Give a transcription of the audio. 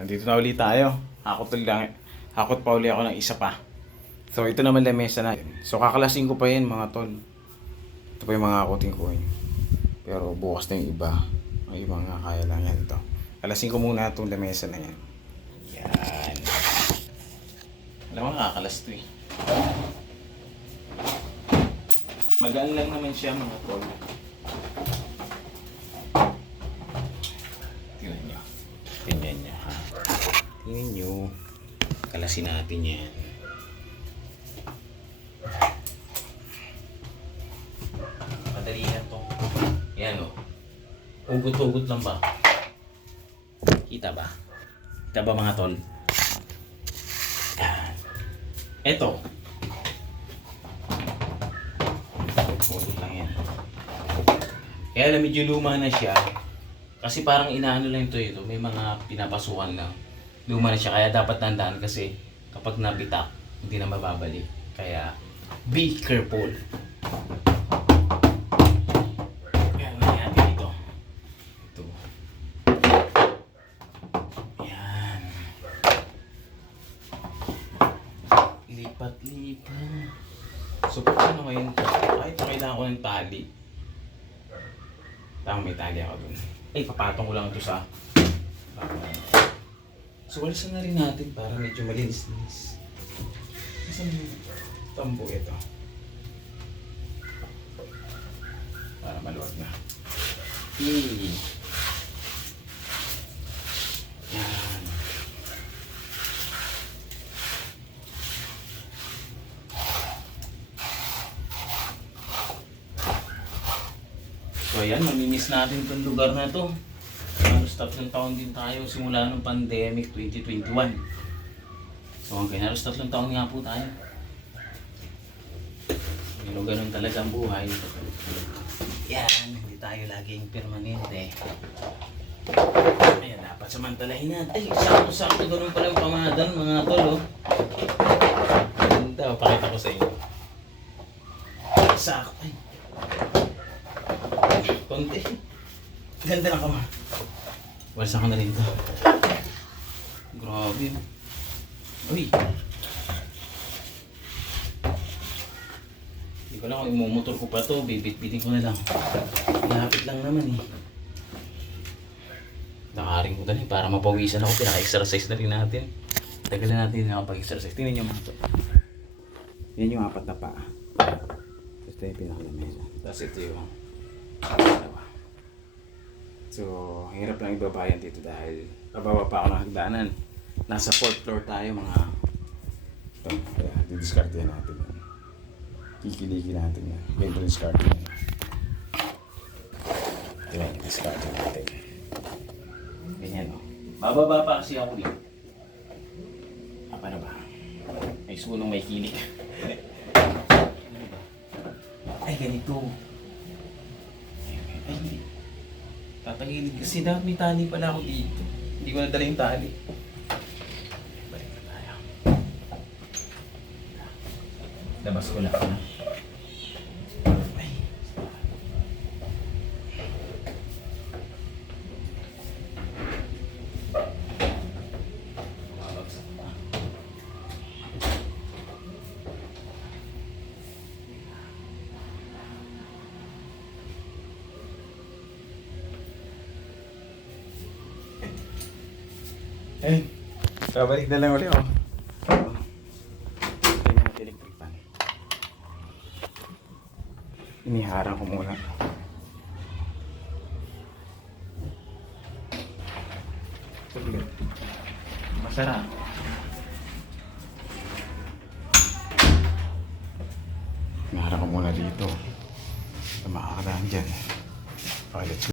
nandito na ulit tayo. Hakot lang. Hakot pa uli ako ng isa pa. So, ito naman lamesa natin. So, kakalasin ko pa yan mga tol. Ito pa yung mga hakotin ko. Pero bukas na yung iba. Ibang nga kaya lang yan ito. Kalasin ko muna itong lamesa na yan. Yan. Alam mo, nakakalas to eh. Magaan lang naman siya mga tol. Tingnan nyo. Tingnan nyo ha. Tingnan nyo. Kalasin natin yan. Madali na to. Yan o. Ugot-ugot lang ba? Kita ba? Kita ba mga tol? Yan. Eto. Ugot lang yan. Kaya alam medyo luma na siya. Kasi parang inaano lang ito ito. May mga pinapasukan lang. Luma na siya. Kaya dapat tandaan kasi kapag nabitak, hindi na mababalik. Kaya be careful. Yan, lagyan natin dito. Ito. Yan. Lipat-lipat. So, paano ngayon? Kahit kailangan ko ng tali. Tama, may tali ako dun. Ay, papatong ko lang ito sa... So, walisan na rin natin para medyo malinis-linis. Saan yung tambo ito? Para maluwag na. Yan. So ayan, mamimiss natin itong lugar na to. Halos tatlong taon din tayo simula nung pandemic 2021. So hanggang halos tatlong taon nga po tayo. Pero ganun talaga ang buhay. Yan, hindi tayo laging permanente. Ayan, dapat samantalahin natin. Sakto-sakto ganun pala yung pamadan mga tol, oh. Ganda, pakita ko sa inyo. Sakto. Konti. Ganda lang kama. Walsa ko na rin to. Grabe. Uy. Hindi ko lang kung imumotor ko pa to. Bibit-bitin ko na lang. Lapit lang naman eh. Nakaring ko dali para mapawisan ako. Pinaka-exercise na rin natin. Tagal na natin nakapag-exercise. Tingnan nyo mga to. Yan yung apat na paa. Ito yung pinakalamesa. Tapos ito yung. So, hirap lang ibabayan dito dahil pababa pa ako ng hagdanan. Nasa fourth floor tayo mga ito, kaya didiscard yan natin yan. Kikiliki natin yan. Ganito discard yan. Ito yan, discard natin. Ganyan o. Bababa pa kasi ako dito. Apa na ba? May sulong may kilik. Ay, ganito. Ay, hindi. Tatagilid kasi dapat may tali pala ako dito. Hindi ko nadala yung tali. Balik na tayo. Labas ko lang. ha? Ay. Mabagsak pa. Eh, babalik na lang ulit yung mga electric fan. Iniharang ko muna. Masarap. Iniharang ko muna dito. Makakataan dyan. Okay, let's go.